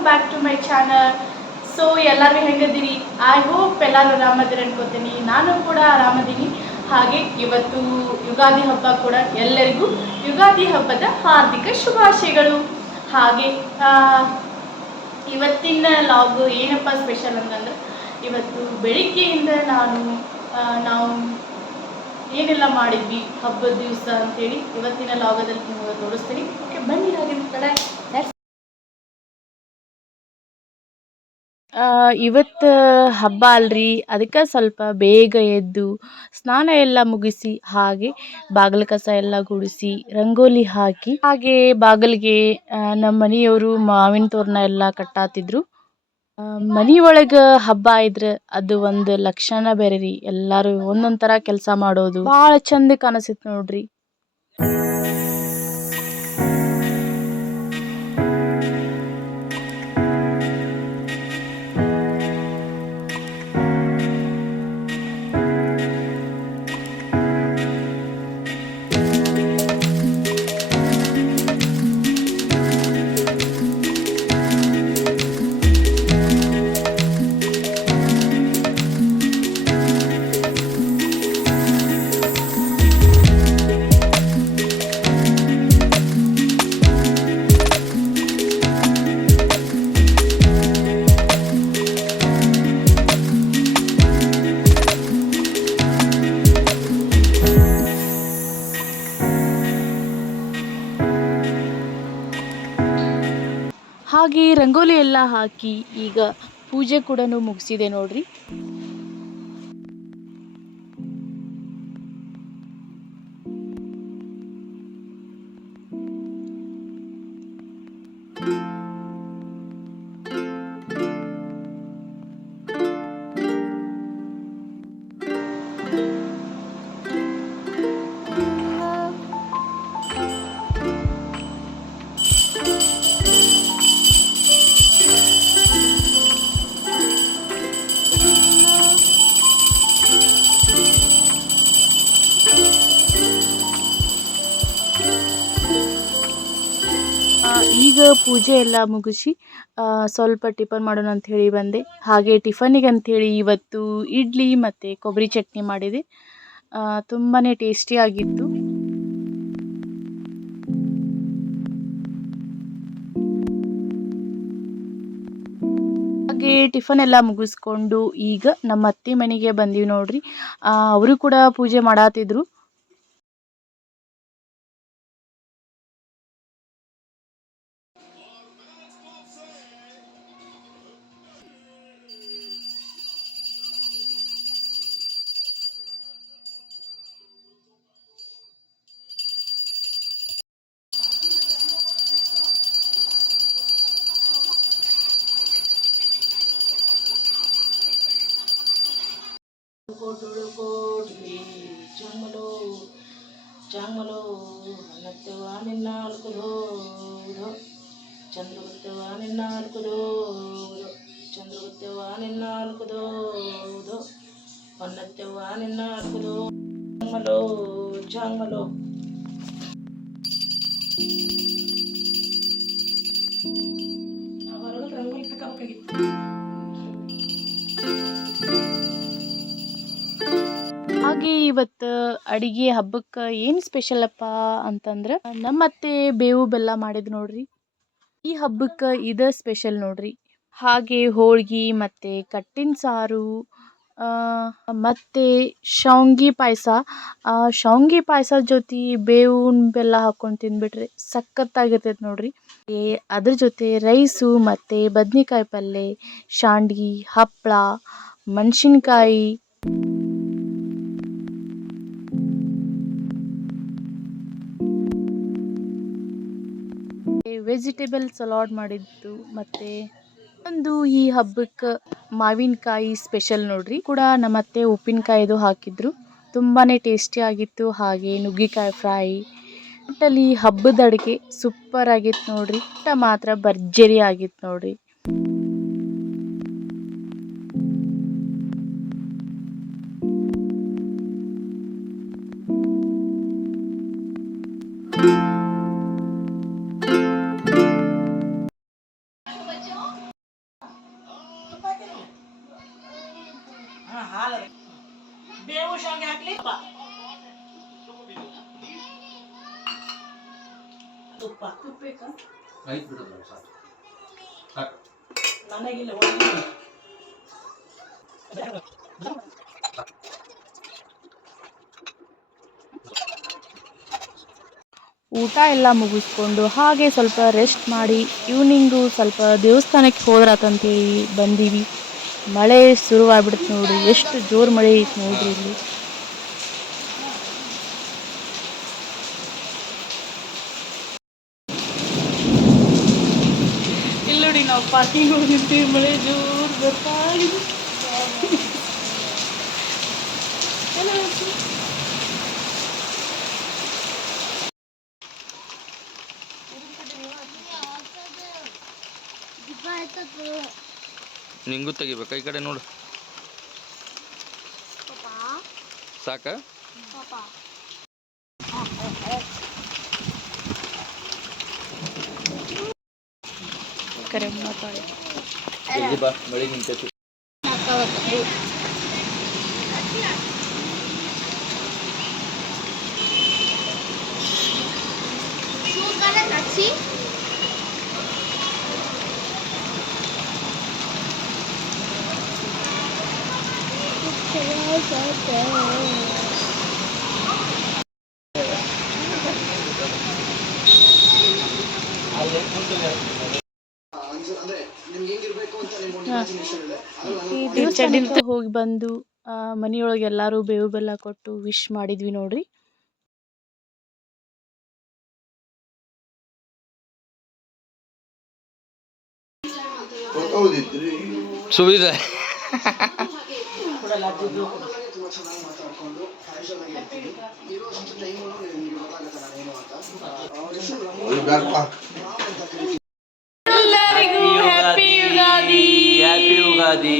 Welcome back to my channel so ಎಲ್ಲರೂ ಹೆಂಗದಿರಿ? I hope ಎಲ್ಲರೂ ಆರಾಮದಿರಿ ಅನ್ಕೋತೀನಿ. ನಾನು ಕೂಡ ಆರಾಮದೀನಿ. ಹಾಗೆ ಇವತ್ತು ಯುಗಾದಿ ಹಬ್ಬ ಕೂಡ ಎಲ್ಲರಿಗೂ ಯುಗಾದಿ ಹಬ್ಬದ ಹಾರ್ದಿಕ ಶುಭಾಶಯಗಳು. ಹಾಗೆ ಇವತ್ತಿನ ಲಾಗ್ ಏನಪ್ಪ ಸ್ಪೆಷಲ್ ಅಂತಂದ್ರೆ, ಇವತ್ತು ಬೆಳಿಗ್ಗೆಯಿಂದ ನಾನು ನಾವು ಏನೆಲ್ಲ ಮಾಡಿದ್ವಿ ಹಬ್ಬದ ದಿವಸ ಅಂತೇಳಿ ಇವತ್ತಿನ ಲಾಗದಲ್ಲಿ ನಿಮಗೆ ತೋರಿಸ್ತೀನಿ. ಓಕೆ ಬನ್ನಿ ಹಾಗೆ ಇವತ್ತು ಹಬ್ಬ ಅಲ್ರಿ. ಅದಕ್ಕೆ ಸ್ವಲ್ಪ ಬೇಗ ಎದ್ದು ಸ್ನಾನ ಎಲ್ಲ ಮುಗಿಸಿ ಹಾಗೆ ಬಾಗಿಲು ಕಸ ಎಲ್ಲ ಗುಡಿಸಿ ರಂಗೋಲಿ ಹಾಕಿ ಹಾಗೆ ಬಾಗಿಲಿಗೆ ನಮ್ಮ ಮನೆಯವರು ಮಾವಿನ ತೋರಣ ಎಲ್ಲ ಕಟ್ಟಾತಿದ್ರು. ಆ, ಮನಿ ಒಳಗ ಹಬ್ಬ ಇದ್ರೆ ಅದು ಒಂದು ಲಕ್ಷಣ ಬೇರೆ ರೀ ಎಲ್ಲಾರು ಒಂದೊಂದ್ ತರ ಕೆಲಸ ಮಾಡೋದು. ಭಾಳ ಚಂದ ಕಾಣಿಸಿತ್ತು ನೋಡ್ರಿ. ಹಾಗೆ ರಂಗೋಲಿ ಎಲ್ಲ ಹಾಕಿ ಈಗ ಪೂಜೆ ಕೂಡ ಮುಗಿಸಿದೆ ನೋಡ್ರಿ. ಪೂಜೆ ಎಲ್ಲ ಮುಗಿಸಿ ಸ್ವಲ್ಪ ಟಿಫನ್ ಮಾಡೋಣ ಅಂತ ಹೇಳಿ ಬಂದೆ. ಹಾಗೆ ಟಿಫನಿಗೆ ಅಂಥೇಳಿ ಇವತ್ತು ಇಡ್ಲಿ ಮತ್ತು ಕೊಬ್ಬರಿ ಚಟ್ನಿ ಮಾಡಿದೆ. ತುಂಬಾ ಟೇಸ್ಟಿಯಾಗಿತ್ತು ಹಾಗೆ ಟಿಫನ್ ಎಲ್ಲ ಮುಗಿಸ್ಕೊಂಡು ಈಗ ನಮ್ಮ ಅತ್ತೆ ಮನೆಗೆ ಬಂದೀವಿ ನೋಡ್ರಿ. ಅವರು ಕೂಡ ಪೂಜೆ ಮಾಡಾತಿದ್ರು. ಅನ್ನತ್ತೆವ ನಿನ್ನಾಲ್ಕು ದೋದು ಚಂದ್ರಗುತ್ತವ ನಿನ್ನಾಲ್ಕು ದೋದು ಚಂದ್ರಗುತ್ತವ ನಿನ್ನಾಲ್ಕು ದೋದು ಅನ್ನತ್ತೆವ ನಿನ್ನಾಲ್ಕು ದೋ ಚಾಂಗಲು ಚಾಂಗಲು ಹೊರಗಡೆ ರಂಗೋಲಿ ಹಾಕಬೇಕಾಗಿತ್ತು ಹಾಗೆ ಇವತ್ತು ಅಡಿಗೆ ಹಬ್ಬಕ್ಕೆ ಏನು ಸ್ಪೆಷಲಪ್ಪ ಅಂತಂದ್ರೆ ನಮ್ಮ ಅತ್ತೆ ಬೇವು ಬೆಲ್ಲ ಮಾಡಿದ್ ನೋಡ್ರಿ. ಈ ಹಬ್ಬಕ್ಕೆ ಇದು ಸ್ಪೆಷಲ್ ನೋಡ್ರಿ. ಹಾಗೆ ಹೋಳ್ಗೆ ಮತ್ತು ಕಟ್ಟಿನ ಸಾರು ಮತ್ತು ಶಾವ್ಗೆ ಪಾಯಸ. ಶಾವ್ಗಿ ಪಾಯಸ ಜೊತೆ ಬೇವಿನ ಬೆಲ್ಲ ಹಾಕ್ಕೊಂಡು ತಿಂದ್ಬಿಟ್ರೆ ಸಖತ್ತಾಗಿರ್ತೈತೆ ನೋಡ್ರಿ. ಅದ್ರ ಜೊತೆ ರೈಸು ಮತ್ತು ಬದ್ನಿಕಾಯಿ ಪಲ್ಯ ಶಾಂಡ್ಗಿ ಹಪ್ಪಳ ಮೆಣಸಿನ್ಕಾಯಿ ವೆಜಿಟೇಬಲ್ ಸಲಾಡ್ ಮಾಡಿದ್ದು ಮತ್ತು ಒಂದು ಈ ಹಬ್ಬಕ್ಕೆ ಮಾವಿನಕಾಯಿ ಸ್ಪೆಷಲ್ ನೋಡ್ರಿ. ಕೂಡ ನಮ್ಮ ಅತ್ತೆ ಉಪ್ಪಿನಕಾಯಿದು ಹಾಕಿದ್ರು. ತುಂಬಾ ಟೇಸ್ಟಿ ಆಗಿತ್ತು. ಹಾಗೆ ನುಗ್ಗಿಕಾಯಿ ಫ್ರೈ. ಒಟ್ಟಲ್ಲಿ ಹಬ್ಬದ ಅಡುಗೆ ಸೂಪರ್ ಆಗಿತ್ತು ನೋಡ್ರಿ. ಊಟ ಮಾತ್ರ ಭರ್ಜರಿ ಆಗಿತ್ತು ನೋಡ್ರಿ. ಶಾವಿಗೆ ಹಾಕ್ಲಿ. ತುಪ್ಪ. ನನಗಿಲ್ಲ ಊಟ ಎಲ್ಲ ಮುಗಿಸ್ಕೊಂಡು ಹಾಗೆ ಸ್ವಲ್ಪ ರೆಸ್ಟ್ ಮಾಡಿ ಈವ್ನಿಂಗು ಸ್ವಲ್ಪ ದೇವಸ್ಥಾನಕ್ಕೆ ಹೋದ್ರಾತಂತೇಳಿ ಬಂದೀವಿ. ಮಳೆ ಶುರುವಾಗ್ಬಿಡ್ತು ನೋಡಿ ಎಷ್ಟು ಜೋರು ಮಳೆ ಐತೆ ನೋಡ್ರಿ ಇಲ್ಲಿ. ಇಲ್ಲಿ ನೋಡಿ ನಾವು ಪಾರ್ಕಿಂಗ್ ಹೋಗಿರ್ತೀವಿ. ಮಳೆ ಜೋರು ಬರ್ತಾ ಇದೆ. ನಿಂಗೂ ತೆಗಿಬೇಕು. ಈ ಕಡೆ ನೋಡು. ಸಾಕ? ಕರೆ ಬಾ ಮಳೆ ನಿಂತೈತಿ. ದೇವಸ್ಥಾನಕ್ಕೆ ಹೋಗಿ ಬಂದು ಆ, ಮನೆಯೊಳಗೆ ಎಲ್ಲರೂ ಬೇವು ಬೆಲ್ಲ ಕೊಟ್ಟು ವಿಶ್ ಮಾಡಿದ್ವಿ ನೋಡ್ರಿ. ಸುವಿದೆ ಕೊಡಲ್ಲ ಅಜ್ಜಿದು ಎಲ್ಲರಿಗೂ ಹ್ಯಾಪಿ ಯುಗಾದಿ ಹ್ಯಾಪಿ ಯುಗಾದಿ